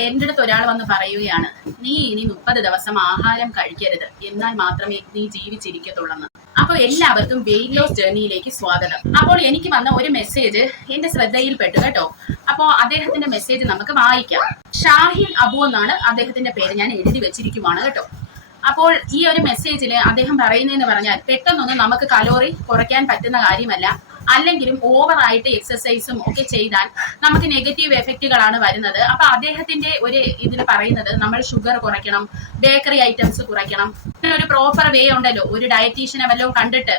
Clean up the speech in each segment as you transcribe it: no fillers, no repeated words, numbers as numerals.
എന്റെ അടുത്ത് ഒരാൾ വന്ന് പറയുകയാണ്, നീ ഇനി 30 ദിവസം ആഹാരം കഴിക്കരുത്, എന്നാൽ മാത്രമേ നീ ജീവിച്ചിരിക്കത്തുള്ളെന്ന്. അപ്പോൾ എല്ലാവർക്കും വെയിറ്റ് ലോസ് ജേർണിയിലേക്ക് സ്വാഗതം. അപ്പോൾ എനിക്ക് വന്ന ഒരു മെസ്സേജ് എന്റെ ശ്രദ്ധയിൽപ്പെട്ടു കേട്ടോ. അപ്പോൾ അദ്ദേഹത്തിന്റെ മെസ്സേജ് നമുക്ക് വായിക്കാം. ഷാഹിൻ അബു എന്നാണ് അദ്ദേഹത്തിന്റെ പേര്, ഞാൻ എഴുതി വെച്ചിരിക്കുവാണ് കേട്ടോ. അപ്പോൾ ഈ ഒരു മെസ്സേജിൽ അദ്ദേഹം പറയുന്നതെന്ന് പറഞ്ഞാൽ, പെട്ടെന്നൊന്നും നമുക്ക് കലോറി കുറയ്ക്കാൻ പറ്റുന്ന കാര്യമല്ല. അല്ലെങ്കിലും ഓവറായിട്ട് എക്സസൈസും ഒക്കെ ചെയ്താൽ നമുക്ക് നെഗറ്റീവ് എഫക്റ്റുകളാണ് വരുന്നത്. അപ്പൊ അദ്ദേഹത്തിന്റെ ഒരു ഇതിൽ പറയുന്നത്, നമ്മൾ ഷുഗർ കുറയ്ക്കണം, ബേക്കറി ഐറ്റംസ് കുറയ്ക്കണം. ഒരു പ്രോപ്പർ വേ ഉണ്ടല്ലോ, ഒരു ഡയറ്റീഷ്യനെ വല്ലതും കണ്ടിട്ട്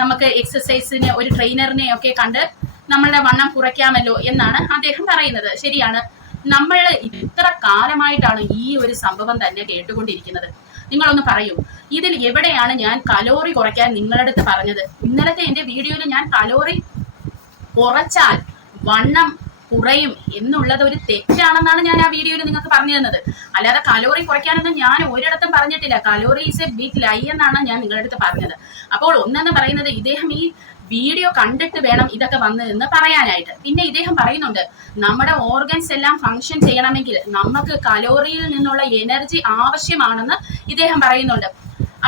നമുക്ക് എക്സസൈസിന് ഒരു ട്രെയിനറിനെ ഒക്കെ കണ്ട് നമ്മളുടെ വണ്ണം കുറയ്ക്കാമല്ലോ എന്നാണ് അദ്ദേഹം പറയുന്നത്. ശരിയാണ്, നമ്മൾ ഇത്ര കാലമായിട്ടാണ് ഈ ഒരു സംഭവം തന്നെ കേട്ടുകൊണ്ടിരിക്കുന്നത്. നിങ്ങളൊന്ന് പറയൂ, ഇതിൽ എവിടെയാണ് ഞാൻ കലോറി കുറയ്ക്കാൻ നിങ്ങളുടെ അടുത്ത് പറഞ്ഞത്? ഇന്നലത്തെ എന്റെ വീഡിയോയിൽ ഞാൻ കലോറി കുറച്ചാൽ വണ്ണം കുറയും എന്നുള്ളത് ഒരു തെറ്റാണെന്നാണ് ഞാൻ ആ വീഡിയോയിൽ നിങ്ങൾക്ക് പറഞ്ഞു തന്നത്. അല്ലാതെ കലോറി കുറയ്ക്കാനൊന്നും ഞാൻ ഒരിടത്തും പറഞ്ഞിട്ടില്ല. കലോറി ഈസ് എ ബിഗ് ലൈ എന്നാണ് ഞാൻ നിങ്ങളുടെ അടുത്ത് പറഞ്ഞത്. അപ്പോൾ ഒന്നെന്ന് പറയുന്നത്, ഇദ്ദേഹം ഈ വീഡിയോ കണ്ടിട്ട് വേണം ഇതൊക്കെ വന്ന് എന്ന് പറയാനായിട്ട്. പിന്നെ ഇദ്ദേഹം പറയുന്നുണ്ട്, നമ്മുടെ ഓർഗൻസ് എല്ലാം ഫങ്ഷൻ ചെയ്യണമെങ്കിൽ നമുക്ക് കലോറിയിൽ നിന്നുള്ള എനർജി ആവശ്യമാണെന്ന് ഇദ്ദേഹം പറയുന്നുണ്ട്.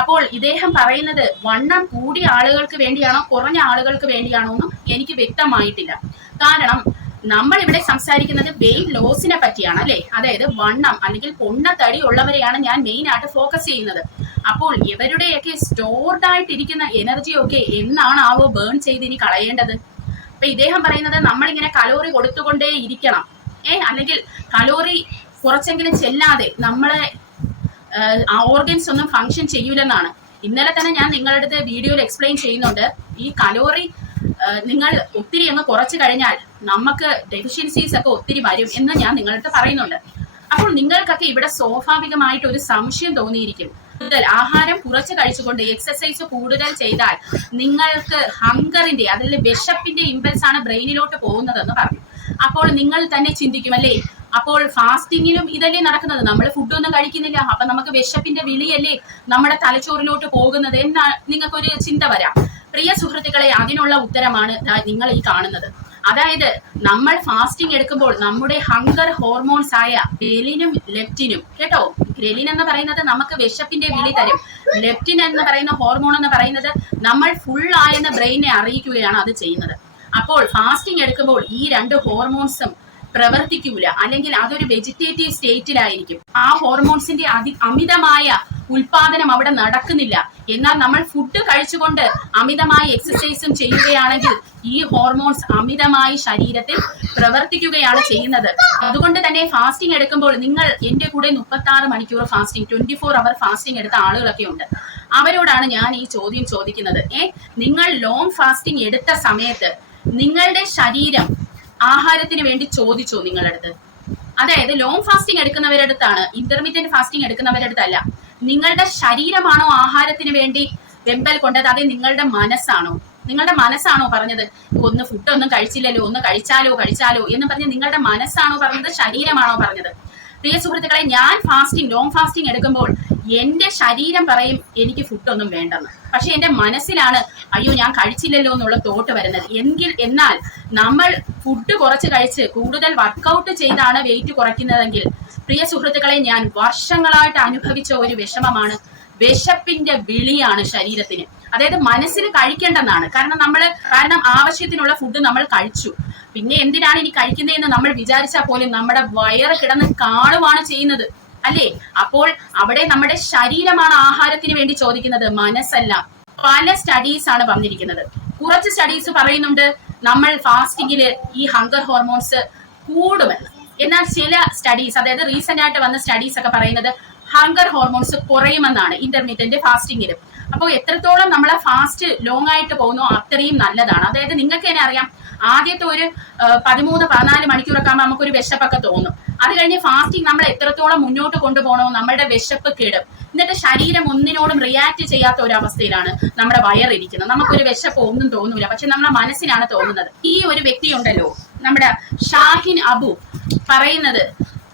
അപ്പോൾ ഇദ്ദേഹം പറയുന്നത് വണ്ണം കൂടിയ ആളുകൾക്ക് വേണ്ടിയാണോ കുറഞ്ഞ ആളുകൾക്ക് വേണ്ടിയാണോ എന്നും എനിക്ക് വ്യക്തമായിട്ടില്ല. കാരണം നമ്മൾ ഇവിടെ സംസാരിക്കുന്നത് വെയിറ്റ് ലോസിനെ പറ്റിയാണ് അല്ലെ. അതായത് വണ്ണം അല്ലെങ്കിൽ പൊണ്ണത്തടി ഉള്ളവരെയാണ് ഞാൻ മെയിൻ ആയിട്ട് ഫോക്കസ് ചെയ്യുന്നത്. അപ്പോൾ ഇവരുടെയൊക്കെ സ്റ്റോർഡ് ആയിട്ടിരിക്കുന്ന എനർജിയൊക്കെ എന്നാണാവോ ബേൺ ചെയ്ത് ഇനി കളയേണ്ടത്? അപ്പൊ ഇദ്ദേഹം പറയുന്നത് നമ്മളിങ്ങനെ കലോറി കൊടുത്തുകൊണ്ടേ ഇരിക്കണം, അല്ലെങ്കിൽ കലോറി കുറച്ചെങ്കിലും ചെല്ലാതെ നമ്മളെ ഓർഗൻസ് ഒന്നും ഫങ്ഷൻ ചെയ്യൂലെന്നാണ്. ഇന്നലെ തന്നെ ഞാൻ നിങ്ങളുടെ അടുത്ത് വീഡിയോയിൽ എക്സ്പ്ലെയിൻ ചെയ്യുന്നുണ്ട്, ഈ കലോറി നിങ്ങൾ ഒത്തിരി അങ്ങ് കുറച്ചു കഴിഞ്ഞാൽ നമുക്ക് ഡെഫിഷ്യൻസീസ് ഒക്കെ ഒത്തിരി വരും എന്ന് ഞാൻ നിങ്ങളുടെ പറയുന്നുണ്ട്. അപ്പോൾ നിങ്ങൾക്കൊക്കെ ഇവിടെ സ്വാഭാവികമായിട്ട് ഒരു സംശയം തോന്നിയിരിക്കും, കൂടുതൽ ആഹാരം കുറച്ച് കഴിച്ചുകൊണ്ട് എക്സസൈസ് കൂടുതൽ ചെയ്താൽ നിങ്ങൾക്ക് ഹങ്കറിന്റെ, അതിൽ വിശപ്പിന്റെ ഇമ്പൽസ് ആണ് ബ്രെയിനിലോട്ട് പോകുന്നതെന്ന് പറഞ്ഞു. അപ്പോൾ നിങ്ങൾ തന്നെ ചിന്തിക്കും അല്ലേ, അപ്പോൾ ഫാസ്റ്റിങ്ങിലും ഇതല്ലേ നടക്കുന്നത്, നമ്മൾ ഫുഡൊന്നും കഴിക്കുന്നില്ല, അപ്പൊ നമുക്ക് വിശപ്പിന്റെ വിളിയല്ലേ നമ്മുടെ തലച്ചോറിലോട്ട് പോകുന്നത് എന്നാ നിങ്ങൾക്കൊരു ചിന്ത വരാം. പ്രിയ സുഹൃത്തുക്കളെ, അതിനുള്ള ഉത്തരമാണ് നിങ്ങൾ ഈ കാണുന്നത്. അതായത് നമ്മൾ ഫാസ്റ്റിംഗ് എടുക്കുമ്പോൾ നമ്മുടെ ഹങ്കർ ഹോർമോൺസ് ആയ ഗ്രെലിനും ലെപ്റ്റിനും, കേട്ടോ, ഗ്രെലിൻ എന്ന് പറയുന്നത് നമുക്ക് വിശപ്പിന്റെ വിളി തരും, ലെപ്റ്റിൻ എന്ന് പറയുന്ന ഹോർമോൺ എന്ന് പറയുന്നത് നമ്മൾ ഫുൾ ആയെന്ന് ബ്രെയിനെ അറിയിക്കുകയാണ് അത് ചെയ്യുന്നത്. അപ്പോൾ ഫാസ്റ്റിംഗ് എടുക്കുമ്പോൾ ഈ രണ്ട് ഹോർമോൺസും പ്രവർത്തിക്കൂല, അല്ലെങ്കിൽ അതൊരു വെജിറ്റേറ്റീവ് സ്റ്റേറ്റിലായിരിക്കും. ആ ഹോർമോൺസിന്റെ അമിതമായ ഉൽപാദനം അവിടെ നടക്കുന്നില്ല. എന്നാൽ നമ്മൾ ഫുഡ് കഴിച്ചുകൊണ്ട് അമിതമായി എക്സസൈസും ചെയ്യുകയാണെങ്കിൽ ഈ ഹോർമോൺസ് അമിതമായി ശരീരത്തിൽ പ്രവർത്തിക്കുകയാണ് ചെയ്യുന്നത്. അതുകൊണ്ട് തന്നെ ഫാസ്റ്റിംഗ് എടുക്കുമ്പോൾ നിങ്ങൾ എന്റെ കൂടെ 36 മണിക്കൂർ ഫാസ്റ്റിംഗ്, 24 അവർ ഫാസ്റ്റിംഗ് എടുത്ത ആളുകളൊക്കെ ഉണ്ട്. അവരോടാണ് ഞാൻ ഈ ചോദ്യം ചോദിക്കുന്നത്. നിങ്ങൾ ലോങ് ഫാസ്റ്റിംഗ് എടുത്ത സമയത്ത് നിങ്ങളുടെ ശരീരം ആഹാരത്തിന് വേണ്ടി ചോദിച്ചോ നിങ്ങളുടെ അടുത്ത്? അതായത് ലോങ് ഫാസ്റ്റിംഗ് എടുക്കുന്നവരുടെ അടുത്താണ്, ഇന്റർമീഡിയറ്റ് ഫാസ്റ്റിംഗ് എടുക്കുന്നവരുടെ അടുത്തല്ല. നിങ്ങളുടെ ശരീരമാണോ ആഹാരത്തിന് വേണ്ടി വെമ്പൽ കൊണ്ടത്, അതേ നിങ്ങളുടെ മനസ്സാണോ? നിങ്ങളുടെ മനസ്സാണോ പറഞ്ഞത് ഒന്ന് ഫുഡൊന്നും കഴിച്ചില്ലല്ലോ, ഒന്ന് കഴിച്ചാലോ എന്ന് പറഞ്ഞ് നിങ്ങളുടെ മനസ്സാണോ പറഞ്ഞത്, ശരീരമാണോ പറഞ്ഞത്? പ്രിയ സുഹൃത്തുക്കളെ, ഞാൻ ലോങ് ഫാസ്റ്റിംഗ് എടുക്കുമ്പോൾ എന്റെ ശരീരം പറയും എനിക്ക് ഫുഡൊന്നും വേണ്ടെന്ന്. പക്ഷെ എന്റെ മനസ്സിലാണ് അയ്യോ ഞാൻ കഴിച്ചില്ലല്ലോ എന്നുള്ള തോട്ട് വരുന്നത്. എന്നാൽ നമ്മൾ ഫുഡ് കുറച്ച് കഴിച്ച് കൂടുതൽ വർക്കൗട്ട് ചെയ്താണ് വെയിറ്റ് കുറയ്ക്കുന്നതെങ്കിൽ, പ്രിയ സുഹൃത്തുക്കളെ, ഞാൻ വർഷങ്ങളായിട്ട് അനുഭവിച്ച ഒരു വിഷമമാണ്, വിശപ്പിന്റെ വിളിയാണ് ശരീരത്തിന്. അതായത് മനസ്സിന് കഴിക്കേണ്ടെന്നാണ്. കാരണം ആവശ്യത്തിനുള്ള ഫുഡ് നമ്മൾ കഴിച്ചു, പിന്നെ എന്തിനാണ് ഇനി കഴിക്കുന്നതെന്ന് നമ്മൾ വിചാരിച്ചാൽ പോലും നമ്മുടെ വയറ് കിടന്ന് കാണുവാണ് ചെയ്യുന്നത് അല്ലേ. അപ്പോൾ അവിടെ നമ്മുടെ ശരീരമാണ് ആഹാരത്തിന് വേണ്ടി ചോദിക്കുന്നത്, മനസ്സല്ല. പല സ്റ്റഡീസ് ആണ് വന്നിരിക്കുന്നത്. കുറച്ച് സ്റ്റഡീസ് പറയുന്നുണ്ട് നമ്മൾ ഫാസ്റ്റിംഗില് ഈ ഹങ്കർ ഹോർമോൺസ് കൂടുമെന്ന്. എന്നാൽ ചില സ്റ്റഡീസ്, അതായത് റീസെന്റ് ആയിട്ട് വന്ന സ്റ്റഡീസ് ഒക്കെ പറയുന്നത് ഹങ്കർ ഹോർമോൺസ് കുറയുമെന്നാണ് ഇന്റർമീഡിയന്റ് ഫാസ്റ്റിംഗില്. അപ്പോൾ എത്രത്തോളം നമ്മളെ ഫാസ്റ്റ് ലോങ് ആയിട്ട് പോകുന്നോ അത്രയും നല്ലതാണ്. അതായത് നിങ്ങൾക്ക് തന്നെ അറിയാം, ആദ്യത്തെ ഒരു 13-14 മണിക്കൂറൊക്കെ ആകുമ്പോൾ നമുക്കൊരു വിശപ്പൊക്കെ തോന്നും. അത് കഴിഞ്ഞ് ഫാസ്റ്റിംഗ് നമ്മൾ എത്രത്തോളം മുന്നോട്ട് കൊണ്ടുപോകണോ നമ്മുടെ വിശപ്പ് കിടും. എന്നിട്ട് ശരീരം ഒന്നിനോടും റിയാക്ട് ചെയ്യാത്ത ഒരു അവസ്ഥയിലാണ് നമ്മുടെ വയറിരിക്കുന്നത്. നമുക്കൊരു വിശപ്പ് ഒന്നും തോന്നൂല, പക്ഷെ നമ്മുടെ മനസ്സിനാണ് തോന്നുന്നത്. ഈ ഒരു വ്യക്തി ഉണ്ടല്ലോ, നമ്മുടെ ഷാഹിൻ അബു, പറയുന്നത്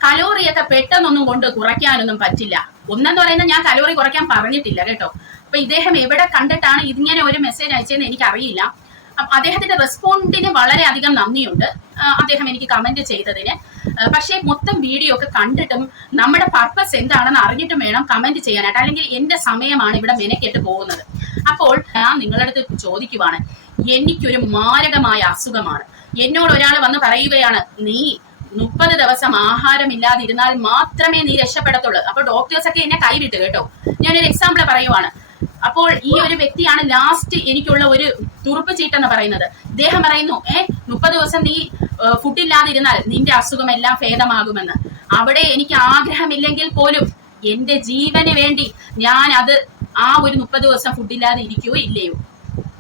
കലോറിയൊക്കെ പെട്ടെന്നൊന്നും കൊണ്ട് കുറയ്ക്കാനൊന്നും പറ്റില്ല. ഒന്നെന്ന് പറയുന്നത് ഞാൻ കലോറി കുറയ്ക്കാൻ പറഞ്ഞിട്ടില്ല കേട്ടോ. അപ്പൊ ഇദ്ദേഹം എവിടെ കണ്ടിട്ടാണ് ഇതിങ്ങനെ ഒരു മെസ്സേജ് അയച്ചതെന്ന് എനിക്കറിയില്ല. അദ്ദേഹത്തിന്റെ റെസ്പോണ്ടിന് വളരെയധികം നന്ദിയുണ്ട്, അദ്ദേഹം എനിക്ക് കമന്റ് ചെയ്തതിന്. പക്ഷേ മൊത്തം വീഡിയോ ഒക്കെ കണ്ടിട്ടും നമ്മുടെ പർപ്പസ് എന്താണെന്ന് അറിഞ്ഞിട്ടും വേണം കമന്റ് ചെയ്യാനായിട്ട്, അല്ലെങ്കിൽ എന്റെ സമയമാണ് ഇവിടെ മെനക്കെട്ട് പോകുന്നത്. അപ്പോൾ ഞാൻ നിങ്ങളുടെ അടുത്ത് ചോദിക്കുവാണ്, എനിക്കൊരു മാരകമായ അസുഖമാണ്. എന്നോട് ഒരാൾ വന്ന് പറയുകയാണ്, നീ 30 ദിവസം ആഹാരമില്ലാതിരുന്നാൽ മാത്രമേ നീ രക്ഷപ്പെടത്തുള്ളൂ. അപ്പൊ ഡോക്ടേഴ്സ് ഒക്കെ എന്നെ കൈവിട്ട് കേട്ടോ. ഞാനൊരു എക്സാമ്പിൾ പറയുവാണ്. അപ്പോൾ ഈ ഒരു വ്യക്തിയാണ് ലാസ്റ്റ് എനിക്കുള്ള ഒരു തുറുപ്പ് ചീട്ടെന്ന് പറയുന്നത്. ഇദ്ദേഹം പറയുന്നു 30 ദിവസം നീ ഫുഡില്ലാതിരുന്നാൽ നിന്റെ അസുഖം എല്ലാം ഭേദമാകുമെന്ന്. അവിടെ എനിക്ക് ആഗ്രഹമില്ലെങ്കിൽ പോലും എന്റെ ജീവന് വേണ്ടി ഞാൻ അത് ആ ഒരു 30 ദിവസം ഫുഡില്ലാതെ ഇരിക്കുകയോ ഇല്ലയോ?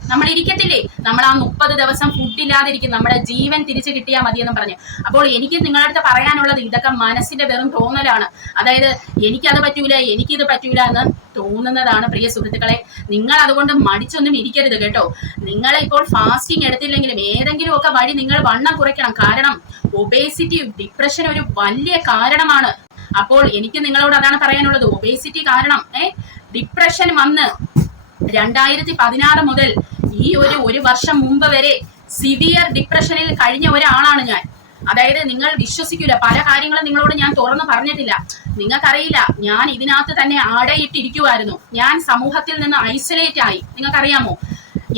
നമ്മൾ ഇരിക്കത്തില്ലേ? നമ്മൾ ആ 30 ദിവസം ഫുഡില്ലാതിരിക്കും, നമ്മുടെ ജീവൻ തിരിച്ചു കിട്ടിയാൽ മതിയെന്ന് പറഞ്ഞു. അപ്പോൾ എനിക്ക് നിങ്ങളുടെ അടുത്ത് പറയാനുള്ളത്, ഇതൊക്കെ മനസ്സിന്റെ വെറും തോന്നലാണ്. അതായത് എനിക്കത് പറ്റൂല, എനിക്കിത് പറ്റൂല എന്ന് തോന്നുന്നതാണ് പ്രിയ സുഹൃത്തുക്കളെ. നിങ്ങൾ അതുകൊണ്ട് മടിച്ചൊന്നും ഇരിക്കരുത് കേട്ടോ. നിങ്ങൾ ഇപ്പോൾ ഫാസ്റ്റിംഗ് എടുത്തില്ലെങ്കിലും ഏതെങ്കിലും ഒക്കെ വഴി നിങ്ങൾ വണ്ണം കുറയ്ക്കണം. കാരണം ഒബേസിറ്റി, ഡിപ്രഷൻ ഒരു വലിയ കാരണമാണ്. അപ്പോൾ എനിക്ക് നിങ്ങളോട് അതാണ് പറയാനുള്ളത്. ഒബേസിറ്റി കാരണം ഡിപ്രഷൻ വന്ന് 2016 മുതൽ ഈ ഒരു വർഷം മുമ്പ് വരെ സിവിയർ ഡിപ്രഷനിൽ കഴിഞ്ഞ ഒരാളാണ് ഞാൻ. അതായത് നിങ്ങൾ വിശ്വസിക്കൂല, പല കാര്യങ്ങളും നിങ്ങളോട് ഞാൻ തുറന്നു പറഞ്ഞിട്ടില്ല. നിങ്ങൾക്കറിയില്ല, ഞാൻ ഇതിനകത്ത് തന്നെ ആടയിട്ടിരിക്കുമായിരുന്നു. ഞാൻ സമൂഹത്തിൽ നിന്ന് ഐസൊലേറ്റ് ആയി. നിങ്ങൾക്കറിയാമോ,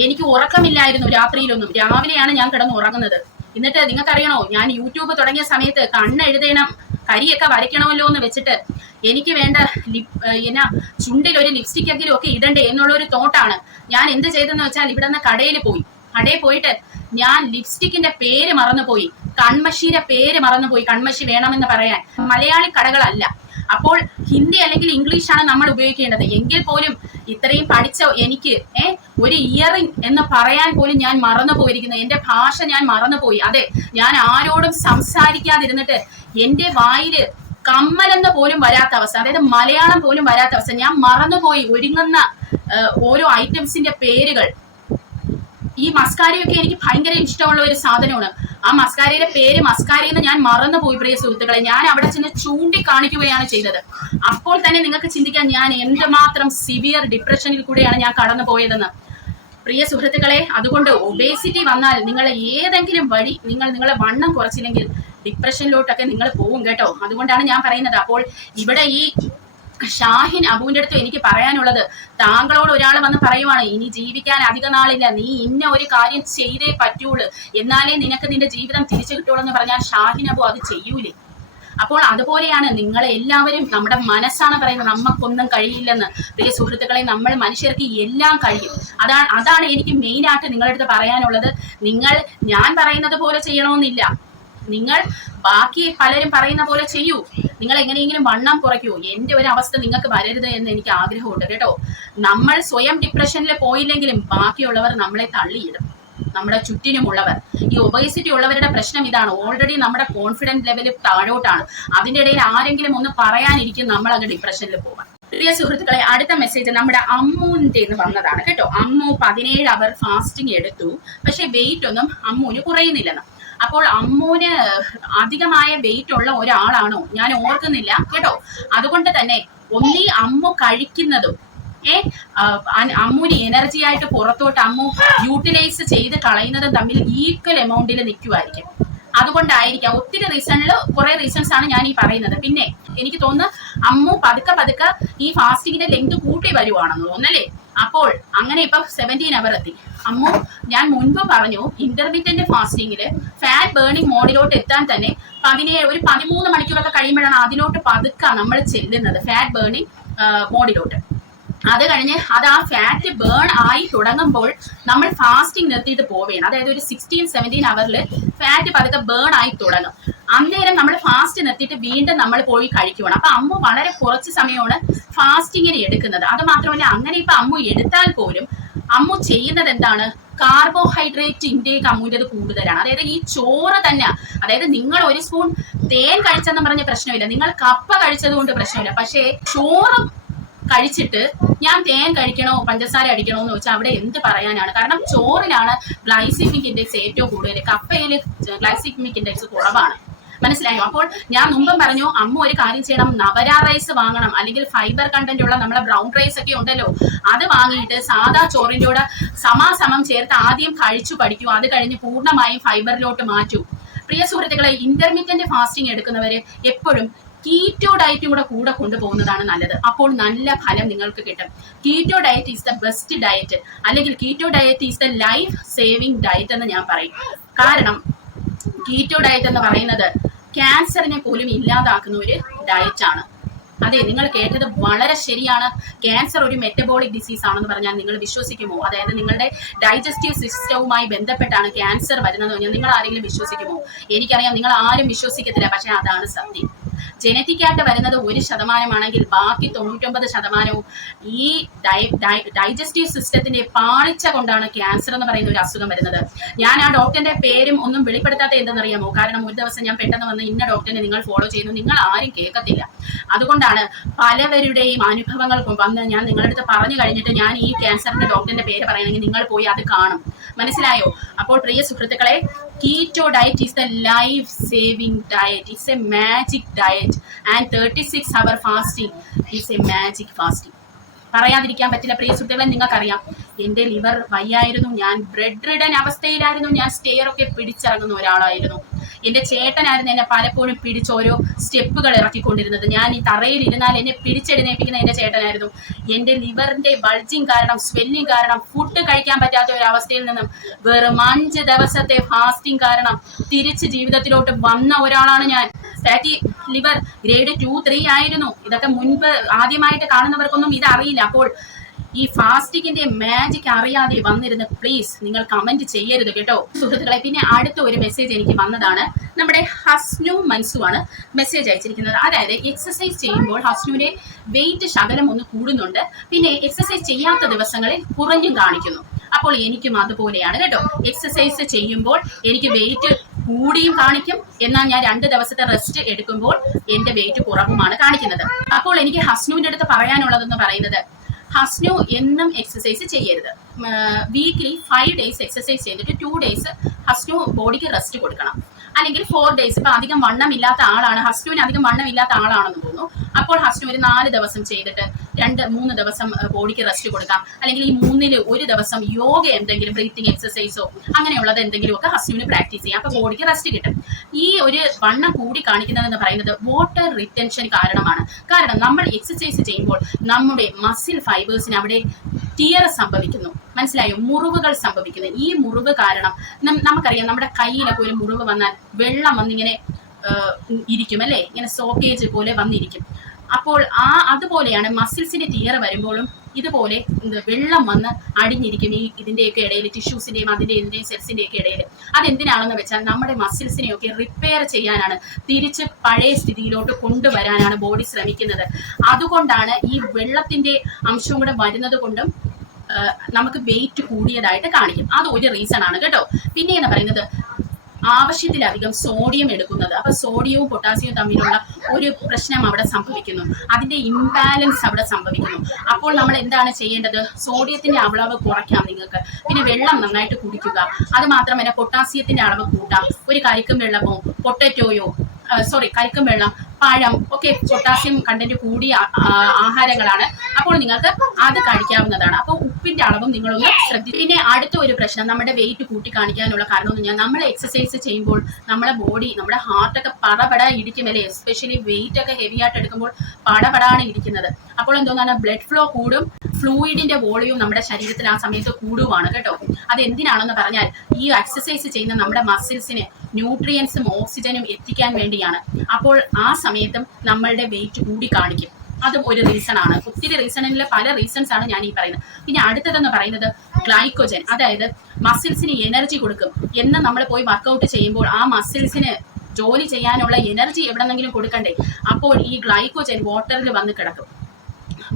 എനിക്ക് ഉറക്കമില്ലായിരുന്നു രാത്രിയിലൊന്നും. രാവിലെയാണ് ഞാൻ കിടന്ന് ഉറങ്ങുന്നത്. എന്നിട്ട് നിങ്ങൾക്കറിയണോ, ഞാൻ യൂട്യൂബ് തുടങ്ങിയ സമയത്ത് കണ്ണെഴുതണം, കരിയൊക്കെ വരയ്ക്കണമല്ലോ എന്ന് വെച്ചിട്ട് എനിക്ക് വേണ്ട ചുണ്ടിൽ ഒരു ലിപ്സ്റ്റിക് എങ്കിലും ഒക്കെ ഇടണ്ടേ എന്നുള്ളൊരു തോട്ടാണ്. ഞാൻ എന്ത് ചെയ്തെന്ന് വെച്ചാൽ, ഇവിടെ നിന്ന് കടയിൽ പോയിട്ട് ഞാൻ ലിപ്സ്റ്റിക്കിന്റെ പേര് മറന്നുപോയി, കൺമഷിയുടെ പേര് മറന്നുപോയി. കൺമഷി വേണമെന്ന് പറയാൻ മലയാളി കടകളല്ല. അപ്പോൾ ഹിന്ദി അല്ലെങ്കിൽ ഇംഗ്ലീഷാണ് നമ്മൾ ഉപയോഗിക്കേണ്ടത്. എങ്കിൽ പോലും ഇത്രയും പഠിച്ച എനിക്ക് ഒരു ഇയറിംഗ് എന്ന് പറയാൻ പോലും ഞാൻ മറന്നുപോയിരിക്കുന്നു. എന്റെ ഭാഷ ഞാൻ മറന്നുപോയി. അതെ, ഞാൻ ആരോടും സംസാരിക്കാതിരുന്നിട്ട് എന്റെ വായില് കമ്മലെന്ന് പോലും വരാത്ത അവസ്ഥ, അതായത് മലയാളം പോലും വരാത്ത അവസ്ഥ. ഞാൻ മറന്നുപോയി ഒരുങ്ങുന്ന ഓരോ ഐറ്റംസിന്റെ പേരുകൾ. ഈ മസ്കാരയൊക്കെ എനിക്ക് ഭയങ്കര ഇഷ്ടമുള്ള ഒരു സാധനമാണ്. ആ മസ്കാരയുടെ പേര് മസ്കാരയെന്ന് ഞാൻ മറന്നുപോയി പ്രിയ സുഹൃത്തുക്കളെ. ഞാൻ അവിടെ ചെന്ന് ചൂണ്ടിക്കാണിക്കുകയാണ് ചെയ്തത്. അപ്പോൾ തന്നെ നിങ്ങൾക്ക് ചിന്തിക്കാൻ ഞാൻ എന്തുമാത്രം സിവിയർ ഡിപ്രഷനിൽ കൂടെയാണ് ഞാൻ കടന്നു പോയതെന്ന്. പ്രിയ സുഹൃത്തുക്കളെ, അതുകൊണ്ട് ഒബേസിറ്റി വന്നാൽ നിങ്ങൾ ഏതെങ്കിലും വഴി നിങ്ങളെ വണ്ണം കുറച്ചില്ലെങ്കിൽ ഡിപ്രഷനിലോട്ടൊക്കെ നിങ്ങൾ പോകും കേട്ടോ. അതുകൊണ്ടാണ് ഞാൻ പറയുന്നത്. അപ്പോൾ ഇവിടെ ഈ ഷാഹിൻ അബുവിന്റെ അടുത്ത് എനിക്ക് പറയാനുള്ളത്, താങ്കളോട് ഒരാൾ വന്ന് പറയുവാണ്, ഇനി ജീവിക്കാൻ അധിക നാളില്ല, നീ ഇന്ന ഒരു കാര്യം ചെയ്തേ പറ്റുള്ളൂ, എന്നാലേ നിനക്ക് നിന്റെ ജീവിതം തിരിച്ചു കിട്ടുള്ളൂ എന്ന് പറഞ്ഞാൽ ഷാഹിൻ അബു അത് ചെയ്യൂലേ? അപ്പോൾ അതുപോലെയാണ് നിങ്ങളെ എല്ലാവരും, നമ്മുടെ മനസ്സാണ് പറയുന്നത് നമുക്കൊന്നും കഴിയില്ലെന്ന്. പ്രിയ സുഹൃത്തുക്കളെ, നമ്മൾ മനുഷ്യർക്ക് എല്ലാം കഴിയും. അതാണ് എനിക്ക് മെയിനായിട്ട് നിങ്ങളുടെ അടുത്ത് പറയാനുള്ളത്. ഞാൻ പറയുന്നത് പോലെ ചെയ്യണമെന്നില്ല. നിങ്ങൾ ബാക്കി പലരും പറയുന്ന പോലെ ചെയ്യൂ. നിങ്ങൾ എങ്ങനെയെങ്കിലും വണ്ണം കുറയ്ക്കൂ. എന്റെ ഒരു അവസ്ഥ നിങ്ങൾക്ക് വരരുത് എന്ന് എനിക്ക് ആഗ്രഹമുണ്ട് കേട്ടോ. നമ്മൾ സ്വയം ഡിപ്രഷനിൽ പോയില്ലെങ്കിലും ബാക്കിയുള്ളവർ നമ്മളെ തള്ളിയിടും, നമ്മുടെ ചുറ്റിനുമുള്ളവർ. ഈ ഒബേസിറ്റി ഉള്ളവരുടെ പ്രശ്നം ഇതാണ്. ഓൾറെഡി നമ്മുടെ കോൺഫിഡൻസ് ലെവൽ താഴോട്ടാണ്. അതിന്റെ ഇടയിൽ ആരെങ്കിലും ഒന്ന് പറയാനിരിക്കും, നമ്മൾ അങ്ങ് ഡിപ്രഷനിൽ പോകാം. പ്രിയ സുഹൃത്തുക്കളെ, അടുത്ത മെസ്സേജ് നമ്മുടെ അമ്മുവിന്റെ വന്നതാണ് കേട്ടോ. അമ്മു 17 അവർ ഫാസ്റ്റിംഗ് എടുത്തു, പക്ഷെ വെയിറ്റ് ഒന്നും അമ്മുവിന് കുറയുന്നില്ലെന്ന്. അപ്പോൾ അമ്മുവിന് അധികമായ വെയിറ്റ് ഉള്ള ഒരാളാണോ ഞാൻ ഓർക്കുന്നില്ല കേട്ടോ. അതുകൊണ്ട് തന്നെ ഒന്നീ അമ്മു കഴിക്കുന്നതും അമ്മുവിന് എനർജി ആയിട്ട് പുറത്തോട്ട് അമ്മു യൂട്ടിലൈസ് ചെയ്ത് കളയുന്നതും തമ്മിൽ ഈക്വൽ എമൗണ്ടിൽ നിൽക്കുമായിരിക്കും. അതുകൊണ്ടായിരിക്കാം. ഒത്തിരി കുറെ റീസൺസ് ആണ് ഞാൻ ഈ പറയുന്നത്. പിന്നെ എനിക്ക് തോന്നുന്നു അമ്മു പതുക്കെ ഈ ഫാസ്റ്റിങ്ങിന്റെ ലെങ്ത് കൂട്ടി വരുവാണെന്ന് തോന്നല്ലേ. അപ്പോൾ അങ്ങനെ ഇപ്പൊ 17 അവർ എത്തി. അമ്മു, ഞാൻ മുൻപ് പറഞ്ഞു, ഇന്റർമീഡിയന്റ് ഫാസ്റ്റിംഗില് ഫാറ്റ് ബേണിംഗ് മോഡിലോട്ട് എത്താൻ തന്നെ 13 മണിക്കൂറൊക്കെ കഴിയുമ്പോഴാണ് അതിലോട്ട് പതുക്കെ നമ്മൾ ചെല്ലുന്നത്, ഫാറ്റ് ബേണിംഗ് മോഡിലോട്ട്. അത് കഴിഞ്ഞ് അത് ആ ഫാറ്റ് ബേൺ ആയി തുടങ്ങുമ്പോൾ നമ്മൾ ഫാസ്റ്റിംഗ് നിർത്തിയിട്ട് പോവുകയാണ്. അതായത് ഒരു 16-17 അവറിൽ ഫാറ്റ് പതുക്കെ ബേൺ ആയി തുടങ്ങും. അന്നേരം നമ്മൾ ഫാസ്റ്റ് നിർത്തിയിട്ട് വീണ്ടും നമ്മൾ പോയി കഴിക്കുവാണ്. അപ്പൊ അമ്മു വളരെ കുറച്ച് സമയമാണ് ഫാസ്റ്റിങ്ങിന് എടുക്കുന്നത്. അത് മാത്രമല്ല, അങ്ങനെ ഇപ്പൊ അമ്മു എടുത്താൽ പോലും അമ്മു ചെയ്യുന്നത് എന്താണ്? കാർബോഹൈഡ്രേറ്റ് ഇൻടേക്ക് അമ്മുവിൻ്റെത് കൂടുതലാണ്. അതായത് ഈ ചോറ് തന്നെ, അതായത് നിങ്ങൾ ഒരു സ്പൂൺ തേൻ കഴിച്ചെന്ന് പറഞ്ഞ പ്രശ്നമില്ല, നിങ്ങൾ കപ്പ കഴിച്ചത് കൊണ്ട് പ്രശ്നമില്ല. പക്ഷേ ചോറ് കഴിച്ചിട്ട് ഞാൻ തേൻ കഴിക്കണോ പഞ്ചസാര അടിക്കണോ എന്ന് വെച്ചാൽ അവിടെ എന്ത് പറയാനാണ്? കാരണം ചോറിലാണ് ഗ്ലൈസിമിക് ഇൻഡെക്സ് ഏറ്റവും കൂടുതൽ, കപ്പയിൽ ഗ്ലൈസിമിക് ഇൻഡെക്സ് കുറവാണ്. മനസ്സിലായോ? അപ്പോൾ ഞാൻ മുമ്പും പറഞ്ഞു, അമ്മ ഒരു കാര്യം ചെയ്യണം, നവര റൈസ് വാങ്ങണം, അല്ലെങ്കിൽ ഫൈബർ കണ്ടന്റ് ഉള്ള നമ്മളെ ബ്രൗൺ റൈസ് ഒക്കെ ഉണ്ടല്ലോ, അത് വാങ്ങിയിട്ട് സാധാ ചോറിൻ്റെ കൂടെ സമാസമം ചേർത്ത് ആദ്യം കഴിച്ചു പഠിക്കൂ. അത് കഴിഞ്ഞ് പൂർണ്ണമായും ഫൈബറിലോട്ട് മാറ്റൂ. പ്രിയ സുഹൃത്തുക്കളെ, ഇന്റർമീഡിയന്റ് ഫാസ്റ്റിംഗ് എടുക്കുന്നവര് എപ്പോഴും കീറ്റോ ഡയറ്റും കൂടെ കൊണ്ടുപോകുന്നതാണ് നല്ലത്. അപ്പോൾ നല്ല ഫലം നിങ്ങൾക്ക് കിട്ടും. Keto diet is the best diet, അല്ലെങ്കിൽ keto diet is the life saving diet എന്ന് ഞാൻ പറയും. കാരണം കീറ്റോ ഡയറ്റ് എന്ന് പറയുന്നത് ക്യാൻസറിനെ പോലും ഇല്ലാതാക്കുന്ന ഒരു ഡയറ്റാണ്. അതെ, നിങ്ങൾ കേട്ടത് വളരെ ശരിയാണ്. ക്യാൻസർ ഒരു മെറ്റബോളിക് ഡിസീസ് ആണെന്ന് പറഞ്ഞാൽ നിങ്ങൾ വിശ്വസിക്കുമോ? അതായത് നിങ്ങളുടെ ഡൈജസ്റ്റീവ് സിസ്റ്റവുമായി ബന്ധപ്പെട്ടാണ് ക്യാൻസർ വരുന്നത് പറഞ്ഞാൽ നിങ്ങൾ ആരെങ്കിലും വിശ്വസിക്കുമോ? എനിക്കറിയാം നിങ്ങൾ ആരും വിശ്വസിക്കത്തില്ല, പക്ഷെ അതാണ് സത്യം. ജനറ്റിക് ആയിട്ട് വരുന്നത് 1% ബാക്കി 99% ഈ ഡൈജസ്റ്റീവ് സിസ്റ്റത്തിന്റെ പാളിച്ച കൊണ്ടാണ് ക്യാൻസർ എന്ന് പറയുന്ന ഒരു അസുഖം വരുന്നത്. ഞാൻ ആ ഡോക്ടറിന്റെ പേരും ഒന്നും വെളിപ്പെടുത്താത്ത എന്തെന്നറിയാമോ? കാരണം ഒരു ദിവസം ഞാൻ പെട്ടെന്ന് വന്ന് ഇന്ന ഡോക്ടറിനെ നിങ്ങൾ ഫോളോ ചെയ്യുന്നു, നിങ്ങൾ ആരും കേൾക്കത്തില്ല. അതുകൊണ്ടാണ് പലവരുടെയും അനുഭവങ്ങൾ വന്ന് ഞാൻ നിങ്ങളുടെ അടുത്ത് പറഞ്ഞു കഴിഞ്ഞിട്ട് ഞാൻ ഈ ക്യാൻസറിന്റെ ഡോക്ടറിന്റെ പേര് പറയണമെങ്കിൽ നിങ്ങൾ പോയി അത് കാണും. മനസ്സിലായോ? അപ്പോൾ പ്രിയ സുഹൃത്തുക്കളെ, keto diet is the life saving diet. It's A magic diet and 36 hour fasting is A magic fasting. പറയാതിരിക്കാൻ പറ്റില്ല. പ്രിയ സുഹൃത്തുക്കളെ, നിങ്ങൾക്കറിയാം എൻ്റെ ലിവർ വയ്യായിരുന്നു, ഞാൻ ബ്രെഡ് റിഡൻ അവസ്ഥയിലായിരുന്നു, ഞാൻ സ്റ്റെയർ ഒക്കെ പിടിച്ചിറങ്ങുന്ന ഒരാളായിരുന്നു. എൻ്റെ ചേട്ടനായിരുന്നു എന്നെ പലപ്പോഴും പിടിച്ച് ഓരോ സ്റ്റെപ്പുകൾ ഇറക്കിക്കൊണ്ടിരുന്നത്. ഞാൻ ഈ തറയിൽ ഇരുന്നാൽ എന്നെ പിടിച്ചെഴുന്നേൽപ്പിക്കുന്ന എൻ്റെ ചേട്ടനായിരുന്നു. എൻ്റെ ലിവറിന്റെ ബൾജിങ് കാരണം, സ്വെല്ലിങ് കാരണം ഫുഡ് കഴിക്കാൻ പറ്റാത്ത ഒരു അവസ്ഥയിൽ നിന്നും വെറും 5 ദിവസത്തെ ഫാസ്റ്റിംഗ് കാരണം തിരിച്ച് ജീവിതത്തിലോട്ട് വന്ന ഒരാളാണ് ഞാൻ. ഫാറ്റി ലിവർ ഗ്രേഡ് 2, 3 ആയിരുന്നു. ഇതൊക്കെ മുൻപ് ആദ്യമായിട്ട് കാണുന്നവർക്കൊന്നും ഇത് അറിയില്ല. അപ്പോൾ ഈ ഫാസ്റ്റിങ്ങിന്റെ മാജിക് അറിയാതെ വന്നിരുന്ന് പ്ലീസ് നിങ്ങൾ കമന്റ് ചെയ്യരുത് കേട്ടോ സുഹൃത്തുക്കളെ. പിന്നെ അടുത്ത ഒരു മെസ്സേജ് എനിക്ക് വന്നതാണ്. നമ്മുടെ ഹസ്നു മൻസു ആണ് മെസ്സേജ് അയച്ചിരിക്കുന്നത്. അതായത് എക്സസൈസ് ചെയ്യുമ്പോൾ ഹസ്നുവിന്റെ വെയിറ്റ് ശകലം ഒന്ന് കൂടുന്നുണ്ട്, പിന്നെ എക്സസൈസ് ചെയ്യാത്ത ദിവസങ്ങളിൽ കുറഞ്ഞും കാണിക്കുന്നു. അപ്പോൾ എനിക്കും അതുപോലെയാണ് കേട്ടോ. എക്സസൈസ് ചെയ്യുമ്പോൾ എനിക്ക് വെയിറ്റ് കൂടിയും കാണിക്കും, എന്നാൽ ഞാൻ 2 ദിവസത്തെ റെസ്റ്റ് എടുക്കുമ്പോൾ എന്റെ വെയിറ്റ് കുറവുമാണ് കാണിക്കുന്നത്. അപ്പോൾ എനിക്ക് ഹസ്നുവിന്റെ അടുത്ത് പറയാനുള്ളതെന്ന് പറയുന്നത്, ഹസ്നു എന്നും എക്സസൈസ് ചെയ്യരുത്. വീക്ക്ലി 5 days എക്സസൈസ് ചെയ്തിട്ട് 2 days ഹസ്നു ബോഡിക്ക് റെസ്റ്റ് കൊടുക്കണം. അല്ലെങ്കിൽ 4 days. ഇപ്പൊ അധികം വണ്ണമില്ലാത്ത ആളാണ്, ഹസ്നുവിന് അധികം വണ്ണമില്ലാത്ത ആളാണെന്ന് തോന്നുന്നു. അപ്പോൾ ഹസ്നു ഒരു 4 ദിവസം ചെയ്തിട്ട് 2-3 ദിവസം ബോഡിക്ക് റെസ്റ്റ് കൊടുക്കാം. അല്ലെങ്കിൽ ഈ 3-ൽ 1 ദിവസം യോഗ എന്തെങ്കിലും ബ്രീത്തിങ് എക്സസൈസോ അങ്ങനെയുള്ളത് എന്തെങ്കിലും ഒക്കെ ഹസ്നുവിന് പ്രാക്ടീസ് ചെയ്യാം. അപ്പൊ ബോഡിക്ക് റെസ്റ്റ് കിട്ടും. ഈ ഒരു വണ്ണം കൂടി കാണിക്കുന്നതെന്ന് പറയുന്നത് വാട്ടർ റിറ്റൻഷൻ കാരണമാണ്. കാരണം നമ്മൾ എക്സസൈസ് ചെയ്യുമ്പോൾ നമ്മുടെ മസിൽ ഫൈബേഴ്സിന് അവിടെ ടിയർ സംഭവിക്കുന്നു, മനസ്സിലായോ? മുറിവുകൾ സംഭവിക്കുന്നു. ഈ മുറിവ് കാരണം നമുക്കറിയാം, നമ്മുടെ കയ്യിലൊക്കെ ഒരു മുറിവ് വന്നാൽ വെള്ളം വന്നിങ്ങനെ ഇരിക്കും അല്ലേ, ഇങ്ങനെ സോക്കേജ് പോലെ വന്നിരിക്കും. അപ്പോൾ അതുപോലെയാണ് മസിൽസിന്റെ ടിയർ വരുമ്പോഴും ഇതുപോലെ വെള്ളം വന്ന് അടിഞ്ഞിരിക്കും ഈ ഇതിന്റെയൊക്കെ ഇടയിൽ, ടിഷ്യൂസിന്റെയും ഇതിന്റെയും സെൽസിന്റെയൊക്കെ ഇടയിൽ. അതെന്തിനാണെന്ന് വെച്ചാൽ നമ്മുടെ മസിൽസിനെയൊക്കെ റിപ്പയർ ചെയ്യാനാണ്, തിരിച്ച് പഴയ സ്ഥിതിയിലോട്ട് കൊണ്ടുവരാനാണ് ബോഡി ശ്രമിക്കുന്നത്. അതുകൊണ്ടാണ് ഈ വെള്ളത്തിന്റെ അംശം കൂടെ വരുന്നത് കൊണ്ടും നമുക്ക് വെയിറ്റ് കൂടിയതായിട്ട് കാണിക്കും. അത് ഒരു റീസൺ ആണ് കേട്ടോ. പിന്നെ എന്ന് പറയുന്നത് ആവശ്യത്തിലധികം സോഡിയം എടുക്കുന്നത്. അപ്പൊ സോഡിയവും പൊട്ടാസ്യവും തമ്മിലുള്ള ഒരു പ്രശ്നം അവിടെ സംഭവിക്കുന്നു, അതിന്റെ ഇംബാലൻസ് അവിടെ സംഭവിക്കുന്നു. അപ്പോൾ നമ്മൾ എന്താണ് ചെയ്യേണ്ടത്? സോഡിയത്തിന്റെ അളവ് കുറയ്ക്കാം നിങ്ങൾക്ക്. പിന്നെ വെള്ളം നന്നായിട്ട് കുടിക്കുക. അത് മാത്രമല്ല പൊട്ടാസ്യത്തിന്റെ അളവ് കൂട്ടാം. ഒരു കരിക്കും വെള്ളമോ പൊട്ടറ്റോയോ കരിക്കും വെള്ളം, പഴം ഒക്കെ പൊട്ടാസ്യം കണ്ടന്റ് കൂടിയ ആഹാരങ്ങളാണ്. അപ്പോൾ നിങ്ങൾക്ക് അത് കഴിക്കാവുന്നതാണ്. അപ്പോൾ ഉപ്പിന്റെ അളവും നിങ്ങളൊന്ന് ശ്രദ്ധിക്കും. പിന്നെ അടുത്ത ഒരു പ്രശ്നം, നമ്മുടെ വെയിറ്റ് കൂട്ടി കാണിക്കാനുള്ള കാരണം എന്ന് പറഞ്ഞാൽ നമ്മൾ എക്സസൈസ് ചെയ്യുമ്പോൾ നമ്മുടെ ബോഡി, നമ്മുടെ ഹാർട്ടൊക്കെ പടപട ഇടിക്കുമല്ലേ. എസ്പെഷ്യലി വെയിറ്റ് ഒക്കെ ഹെവി ആയിട്ട് എടുക്കുമ്പോൾ പടപടാണ് ഇരിക്കുന്നത്. അപ്പോൾ എന്തോന്നാണ്, ബ്ലഡ് ഫ്ലോ കൂടും, ഫ്ലൂയിഡിന്റെ വോളിയം നമ്മുടെ ശരീരത്തിൽ ആ സമയത്ത് കൂടുവാണ് കേട്ടോ. അത് എന്തിനാണെന്ന് പറഞ്ഞാൽ ഈ എക്സസൈസ് ചെയ്യുന്ന നമ്മുടെ മസിൽസിന് ന്യൂട്രിയൻസും ഓക്സിജനും എത്തിക്കാൻ വേണ്ടിയാണ്. അപ്പോൾ ആ സമയത്തും നമ്മളുടെ വെയിറ്റ് കൂടി കാണിക്കും. അതും ഒരു റീസൺ ആണ്. ഒത്തിരി റീസണിൽ പല റീസൺസ് ആണ് ഞാൻ ഈ പറയുന്നത്. പിന്നെ അടുത്തതെന്ന് പറയുന്നത് ഗ്ലൈക്കോജൻ, അതായത് മസിൽസിന് എനർജി കൊടുക്കും. എന്ന് നമ്മൾ പോയി വർക്കൗട്ട് ചെയ്യുമ്പോൾ ആ മസിൽസിന് ജോലി ചെയ്യാനുള്ള എനർജി എവിടെന്നെങ്കിലും കൊടുക്കണ്ടേ. അപ്പോൾ ഈ ഗ്ലൈക്കോജൻ വാട്ടറിൽ വന്ന് കിടക്കും.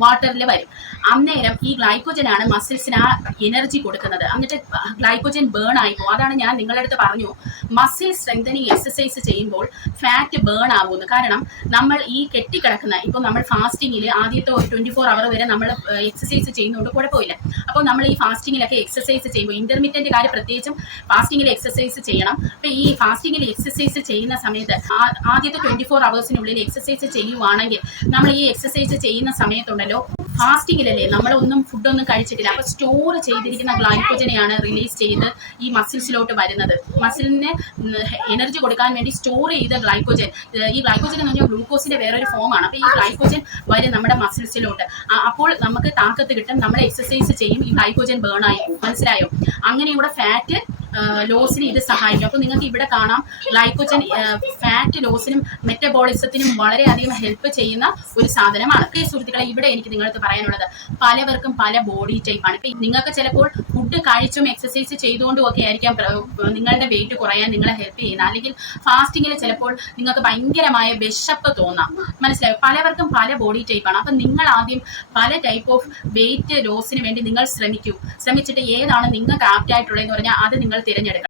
വാട്ടറിൽ വരും. അന്നേരം ഈ ഗ്ലൈക്കോജനാണ് മസിൽസിന് ആ എനർജി കൊടുക്കുന്നത്. എന്നിട്ട് ഗ്ലൈക്കോജൻ ബേൺ ആയി പോകും. അതാണ് ഞാൻ നിങ്ങളുടെ അടുത്ത് പറഞ്ഞു മസിൽ സ്ട്രെങ്തനിങ് എക്സസൈസ് ചെയ്യുമ്പോൾ ഫാറ്റ് ബേൺ ആകുമെന്ന്. കാരണം നമ്മൾ ഈ കെട്ടിക്കിടക്കുന്ന ഇപ്പോൾ നമ്മൾ ഫാസ്റ്റിങ്ങിൽ ആദ്യത്തെ ഒരു 24 അവർ വരെ നമ്മൾ എക്സസൈസ് ചെയ്യുന്നതുകൊണ്ട് കുഴപ്പമില്ല. അപ്പോൾ നമ്മൾ ഈ ഫാസ്റ്റിങ്ങിലൊക്കെ എക്സസൈസ് ചെയ്യുമ്പോൾ ഇന്റർമീഡിയന്റ് കാര്യം പ്രത്യേകിച്ചും ഫാസ്റ്റിങ്ങിൽ എക്സസൈസ് ചെയ്യണം. അപ്പോൾ ഈ ഫാസ്റ്റിങ്ങിൽ എക്സസൈസ് ചെയ്യുന്ന സമയത്ത് ആദ്യത്തെ 24 അവേഴ്സിനുള്ളിൽ എക്സസൈസ് ചെയ്യുവാണെങ്കിൽ നമ്മൾ ഈ എക്സസൈസ് ചെയ്യുന്ന സമയത്തുണ്ടല്ലോ ഫാസ്റ്റിങ്ങിലല്ലേ നമ്മളൊന്നും ഫുഡൊന്നും കഴിച്ചിട്ടില്ല. അപ്പോൾ സ്റ്റോർ ചെയ്തിരിക്കുന്ന ഗ്ലൈക്കോജനെയാണ് റിലീസ് ചെയ്ത് ഈ മസിൽസിലോട്ട് വരുന്നത്. മസിലിന് എനർജി കൊടുക്കാൻ വേണ്ടി സ്റ്റോർ ചെയ്ത ഗ്ലൈക്കോജൻ, ഈ ഗ്ലൈക്കോജൻ എന്ന് പറഞ്ഞാൽ ഗ്ലൂക്കോസിന്റെ വേറൊരു ഫോമാണ്. അപ്പോൾ ഈ ഗ്ലൈക്കോജൻ വരും നമ്മുടെ മസിൽസിലോട്ട്. അപ്പോൾ നമുക്ക് താക്കത്ത് കിട്ടും, നമ്മൾ എക്സസൈസ് ചെയ്യും, ഈ ഗ്ലൈക്കോജൻ ബേൺ ആയി പോകും. മനസ്സിലായോ? അങ്ങനെയും കൂടെ ഫാറ്റ് ലോസിന് ഇത് സഹായിക്കും. അപ്പോൾ നിങ്ങൾക്ക് ഇവിടെ കാണാം ഗ്ലൈക്കോജൻ ഫാറ്റ് ലോസിനും മെറ്റബോളിസത്തിനും വളരെയധികം ഹെൽപ്പ് ചെയ്യുന്ന ഒരു സാധനമാണ്. സുഹൃത്തുക്കളെ, ഇവിടെ എനിക്ക് നിങ്ങൾക്ക് പറയാനുള്ളത് പലവർക്കും പല ബോഡി ടൈപ്പാണ്. ഇപ്പം നിങ്ങൾക്ക് ചിലപ്പോൾ ഫുഡ് കഴിച്ചും എക്സസൈസ് ചെയ്തുകൊണ്ടും ഒക്കെ ആയിരിക്കാം നിങ്ങളുടെ വെയിറ്റ് കുറയാൻ നിങ്ങളെ ഹെൽപ്പ് ചെയ്യുന്നത്. അല്ലെങ്കിൽ ഫാസ്റ്റിങ്ങിൽ ചിലപ്പോൾ നിങ്ങൾക്ക് ഭയങ്കരമായ വിശപ്പ് തോന്നാം. മനസ്സിലായോ? പലവർക്കും പല ബോഡി ടൈപ്പാണ്. അപ്പം നിങ്ങൾ ആദ്യം പല ടൈപ്പ് ഓഫ് വെയിറ്റ് ലോസിന് വേണ്ടി നിങ്ങൾ ശ്രമിച്ചിട്ട് ഏതാണ് നിങ്ങൾക്ക് ആപ്റ്റ് ആയിട്ടുള്ളതെന്ന് പറഞ്ഞാൽ അത് നിങ്ങൾ തിരഞ്ഞെടുക്കണം.